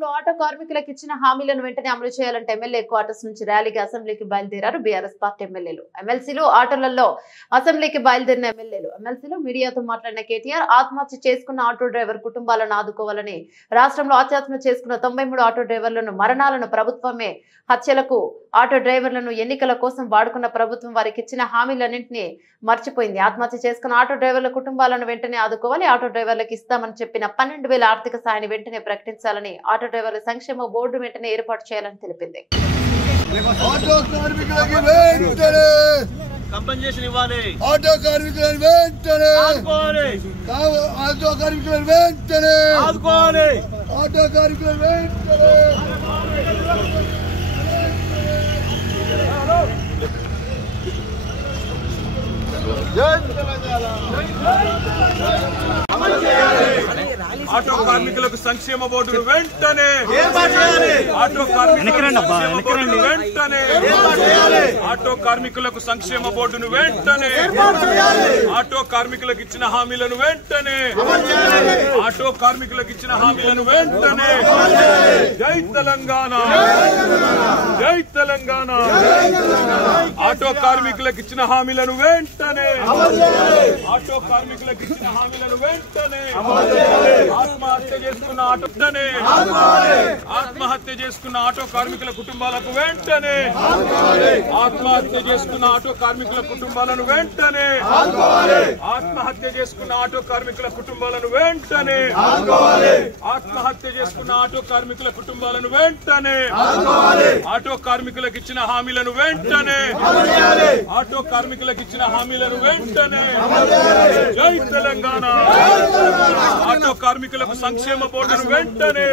రాష్ట్రంలో ఆటో కార్మికులకు ఇచ్చిన హామీలను వెంటనే అమలు చేయాలంటే ఎమ్మెల్యే క్వార్టర్స్ నుంచి ర్యాలీగా అసెంబ్లీకి బయలుదేరారు బీఆర్ఎస్ పార్టీ ఎమ్మెల్యేలు. ఎమ్మెల్సీలు ఆటోలలో అసెంబ్లీకి బయలుదేరిన ఎమ్మెల్యేలు. ఎమ్మెల్సీలు మీడియాతో మాట్లాడిన కేటీఆర్ ఆత్మహత్య చేసుకున్న ఆటో డ్రైవర్ కుటుంబాలను ఆదుకోవాలని, రాష్ట్రంలో ఆత్మహత్య చేసుకున్న 93 ఆటో డ్రైవర్లను మరణాలను ప్రభుత్వమే, హత్యలకు ఆటో డ్రైవర్లను ఎన్నికల కోసం వాడుకున్న ప్రభుత్వం వారికి ఇచ్చిన హామీలన్నింటినీ మర్చిపోయింది. ఆత్మహత్య చేసుకున్న ఆటో డ్రైవర్ల కుటుంబాలను వెంటనే ఆదుకోవాలి. ఆటో డ్రైవర్లకు ఇస్తామని చెప్పిన 12,000 ఆర్థిక సాయాన్ని వెంటనే ప్రకటించాలని, ఆటో డ్రైవర్ల సంక్షేమ బోర్డు వెంటనే ఏర్పాటు చేయాలని తెలిపింది. ఆటో కార్మికులకి వెంటనే కంపెన్సేషన్ ఇవ్వాలి. ఆటో కార్మికులను వెంటనే ఆదుకోవాలి. ఆటో కార్మికులను వెంటనే ఆదుకోవాలి. ఆటో కార్మికులను వెంటనే ఆటో కార్మికులకు సంక్షేమ బోర్డును వెంటనే ఆటో కార్మికులకు వెంటనే ఆటో కార్మికులకు సంక్షేమ బోర్డును వెంటనే ఆటో కార్మికులకు ఇచ్చిన హామీలను వెంటనే ఆటో కార్మికులకు ఇచ్చిన హామీలను వెంటనే జై తెలంగాణ, జై తెలంగాణ. ఆటో కార్మికులకు ఇచ్చిన హామీలను వెంటనే ఆటో కార్మికులకు ఇచ్చిన హామీలను వెంటనే ఆత్మహత్య చేసుకున్న ఆత్మహత్య చేసుకున్న ఆటో కార్మికుల కుటుంబాలకు వెంటనే ఆత్మహత్య చేసుకున్న ఆటో కార్మికుల కుటుంబాలను వెంటనే ఆత్మహత్య చేసుకున్న ఆటో కార్మికుల కుటుంబాలను వెంటనే ఆత్మహత్య చేసుకున్న ఆటో కార్మికుల కుటుంబాలను వెంటనే ఆటో కార్మికులకు ఇచ్చిన హామీలను వెంటనే ఆటో కార్మికులకు ఇచ్చిన హామీలను వెంటనే జై తెలంగాణ. ఆటో కార్మికులకు సంక్షేమ బోర్డును వెంటనే